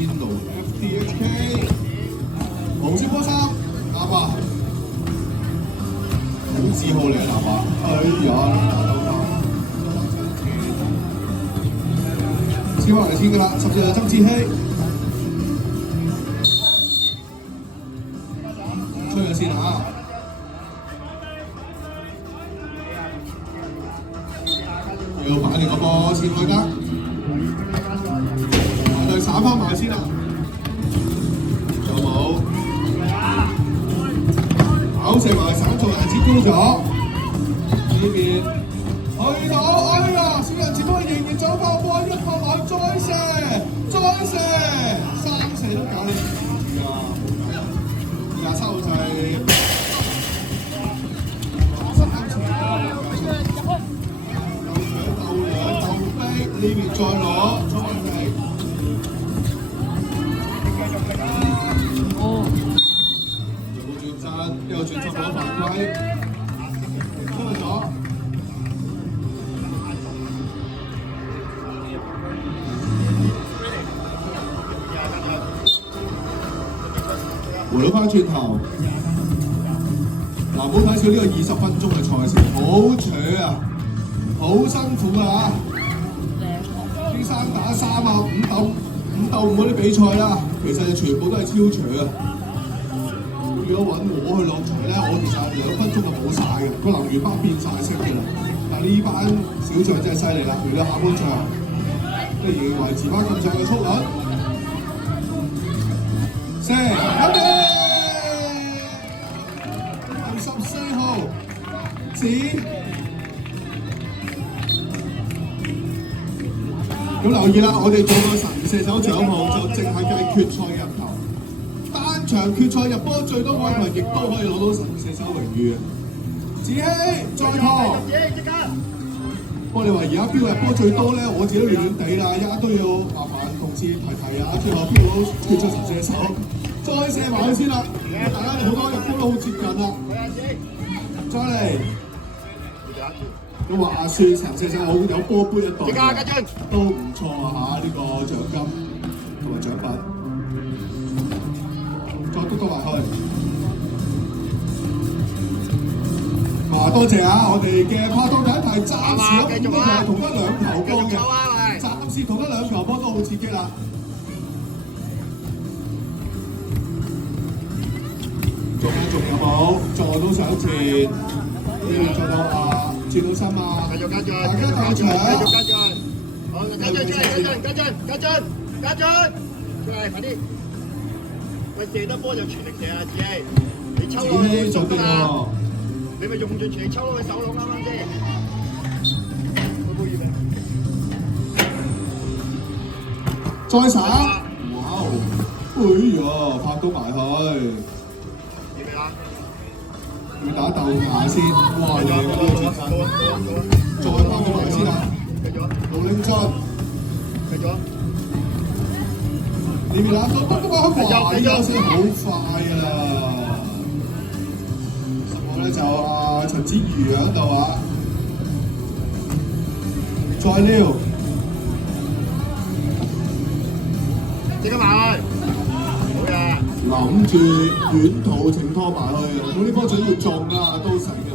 仙奴 FTHK， 紅色波衫亞華，好自豪嚟啊亞華，哎呀打到啦，超埋先㗎啦，14就曾志希，吹咗先啊！要擺定個波前去㗎，我哋散翻埋先啦，仲有冇？跑射埋散做人接高咗，呢邊去到，哎呀！小人前鋒仍然走爆波，一拍埋再射，三射都搞掂，23號就係新啱前。呢邊再攞左雲地，有冇轉身？一個轉身攞犯規，出咗。回到翻轉頭，嗱，唔好睇少呢個20分鐘嘅賽事，好扯啊，好辛苦啊！生打3啊5鬥5嗰啲比賽啦，其實全部都係超長啊！如果揾我去落場咧，我其實2分鐘就冇晒嘅，個能源包變晒色嘅啦。但係呢班小將真係犀利啦，嚟到下半場，都仍然維持翻咁長嘅速率。射，肯定14號指。咁留意啦，我哋做個神射手獎項就淨係計決賽入球，單場決賽入波最多嗰一輪亦都可以攞到神射手榮譽。子希再拖，不過你話而家邊個入波最多咧？我自己都亂地啦，而家都要麻煩同事提啊，最後邊個決賽神射手，再射埋佢先啦。大家好多入波都好接近啦，再嚟。都話阿雪神射手好有波杯一隊，都唔錯啊嚇！呢個獎金同埋獎品，再篤埋去。多謝啊！我哋嘅拍檔第一題暫時都係同得2球波嘅，暫時同得2球波都好刺激啦。仲有冇？助到上前，呢邊助到啊！轉到心啊！繼續跟進，大家鬥場，繼續跟進，好，跟進，出嚟快啲！喂，射得波就全力射啊，子希，你抽落去中㗎啦，你咪用盡全力抽落去手籠啱啱先？再散，哇！哎呀，拍到埋去。要打鬥牙先，哇！你呢個轉身，再拋到埋先啦，盧領俊，呢邊攬到，不過哇！呢個先好快㗎啦，10號咧就阿陳子瑜喺度啊，再撩，即刻埋去。諗住遠途情拖埋去，咁呢波就要中啦，都成嘅。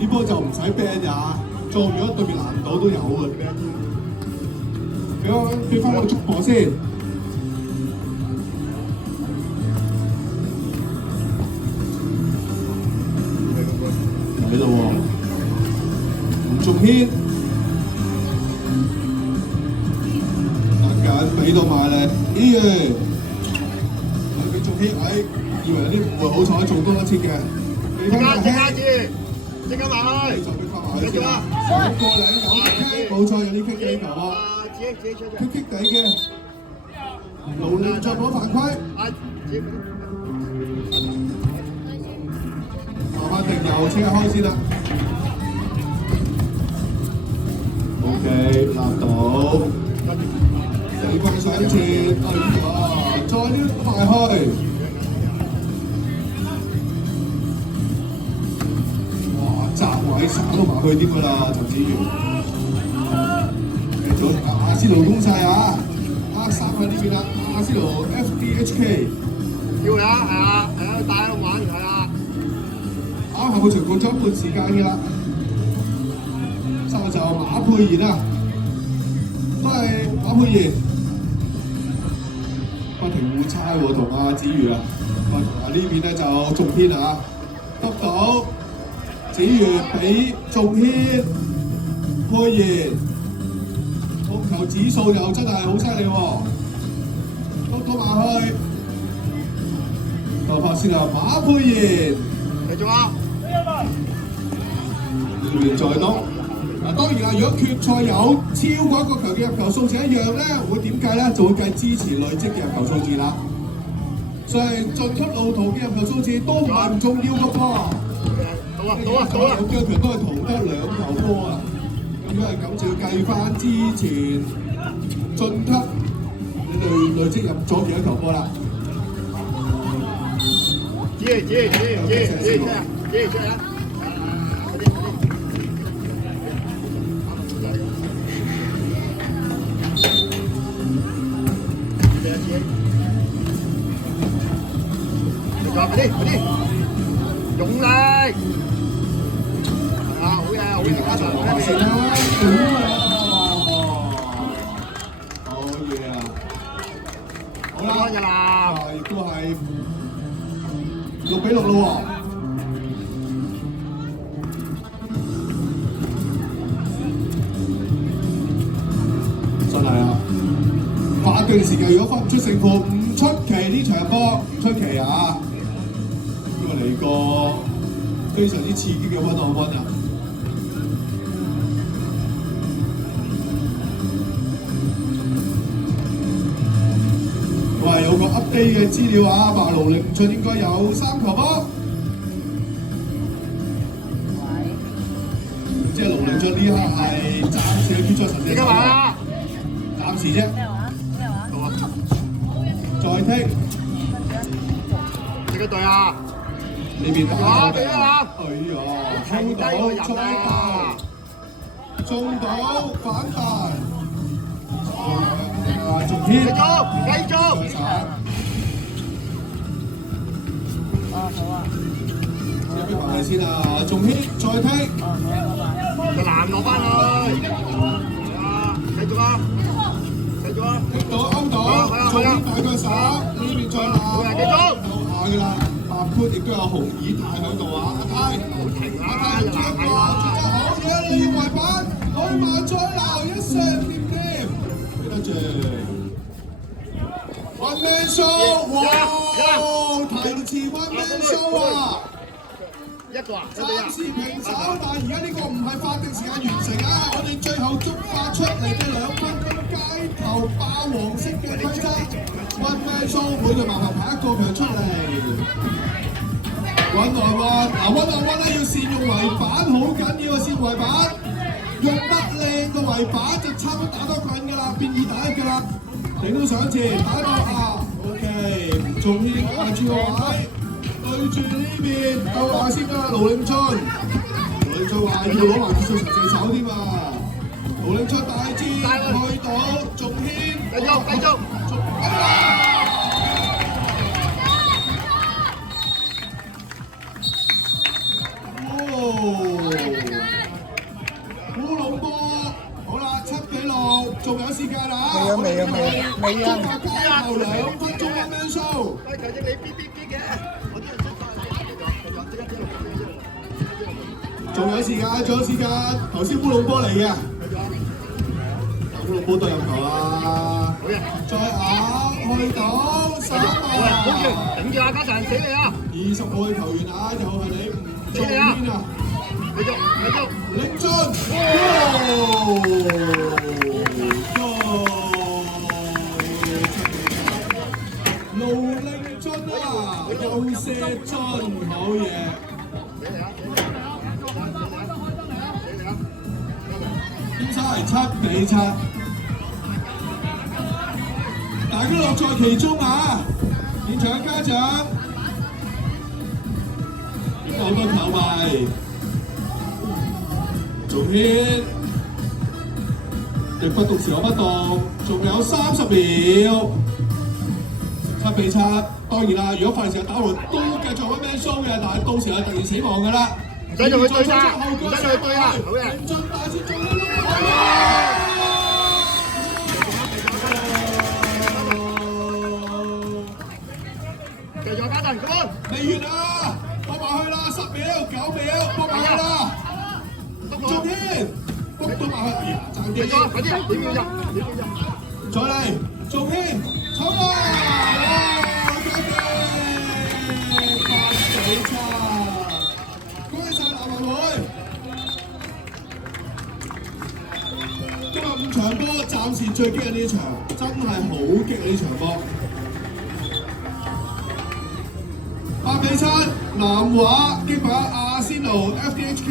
呢波就唔使 ban 呀，中咗對面難度都有啊。咁俾翻個觸波先，喺度喎，吳仲軒，得緊俾到埋嚟，咦？位以為有啲唔會好彩中多一次嘅，即刻埋去，就俾翻埋去先啦。3個0有冇錯，有啲棘嘅球喎，棘地嘅，盧連再攞犯規，麻煩停油，即刻開始啦。OK， 拿到，地棍上前，哎呀，再撩埋去。散到埋去添㗎啦，陳子源。繼續阿仙奴攻勢啊！3喺呢邊啦，阿仙奴 FDHK。要你啊，係啊，係啊，帶佢玩係啊。下半場過咗一半時間嘅啦，三個就馬佩賢啊，都係馬佩賢，不停互猜喎同阿子瑜啊，呢邊咧就仲軒啊，得到子瑜俾仲軒，佩賢，控球指數又真係好犀利喎，篤埋去，頭髮先啊，馬佩賢，繼續啊！呢邊再篤。嗱當然啦，如果決賽有超過一個球嘅入球數字一樣咧，會點計咧？就會計之前累積嘅入球數字啦。所以晉級路途嘅入球數字都唔係唔重要嘅噃。到啊！有姜強都係同得2球波啊！咁如果係咁，就要計翻之前晉級你哋累積入咗幾多球波啦？接出嚟啊！快啲，用力！係啊，好嘢，加長先啦，好嘢啊！好啦，㗎啦，亦都係6-6咯喎。真係啊！法定時間如果分唔出勝負，唔出奇呢場波，唔出奇啊！呢個嚟個非常之刺激嘅1-on-1啊！喂，有個 update 嘅資料啊，話盧凌俊應該有3球波。即係盧凌俊呢刻係暫時嘅決賽神射手啊！暫時啫。再聽。你個隊啊！呢邊哇！俾啦！哎呀，中到再爆，中到反彈。仲添。繼續。好啊。一邊埋嚟先啊，仲添，再聽。就難落翻去。係啊，繼續啊！到勾到，仲添大腳手，呢邊再鬧。繼續。到下㗎啦，白潘亦都有紅耳泰喺度啊，阿泰。冇停啦，阿泰轉一個，好嘢，你圍板，去埋再鬧一聲，掂。俾得住。One man show， 哇！提前 One man show 啊！一個啊！暫時平手，但係而家呢個唔係法定時間完成啊！我哋最後觸發出嚟嘅2分鐘街頭霸王式嘅規則 ，One man show 每隊麻煩排1個強出嚟。1-on-1，嗱 1-on-1 咧要善用圍板，好緊要啊！善圍板，用得靚嘅圍板就差唔多打多棍㗎啦，變2打1㗎啦。頂到上前，打到啊 ，OK， 仲要壓住個位。對住呢邊，到下先啦，盧凌俊。盧凌俊話要攞埋決賽神射手添啊！盧凌俊大戰去到仲軒，繼續。烏龍波，好啦，7-6，仲有時間啦。未啊！加後2分鐘1分數。喂，求證你 B 嘅。仲有時間，頭先烏龍波嚟嘅，烏龍波都入球啦，再咬去到3啊！好嘅，頂住啊，家陣死你啊！20號嘅球員啊，又係你唔中邊啊！繼續，凌俊，盧凌俊啊，又射進，好嘢！點差係7-7，大家樂在其中啊！現場嘅家長，好多球迷，仲軒，亦不動時我不動，仲有30秒，7比7。當然啦，如果快時間打和都繼續揾 man show 嘅，但係到時係突然死亡㗎啦。唔使同佢對啦，唔使同佢對啦，好嘅。進大戰仲繼續加陣，咁未完啊！搏埋去啦，10秒、9秒，搏埋去啦！仲添，搏到埋去，哎呀，爭啲！快啲，點要入？點要入？再嚟，仲添，衝啊！哇，搞掂！8比7，恭喜曬南運會！今日5場波，暫時最激嘅呢場，真係好激呢場波。8比7，南華擊敗阿仙奴 FDHK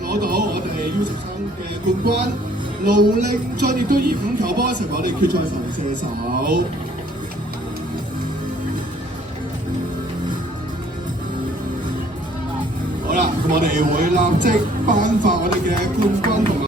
攞到我哋 U13嘅冠軍，盧令俊亦都以5球波成為我哋決賽神射手。好啦，咁我哋會立即頒發我哋嘅冠軍同埋。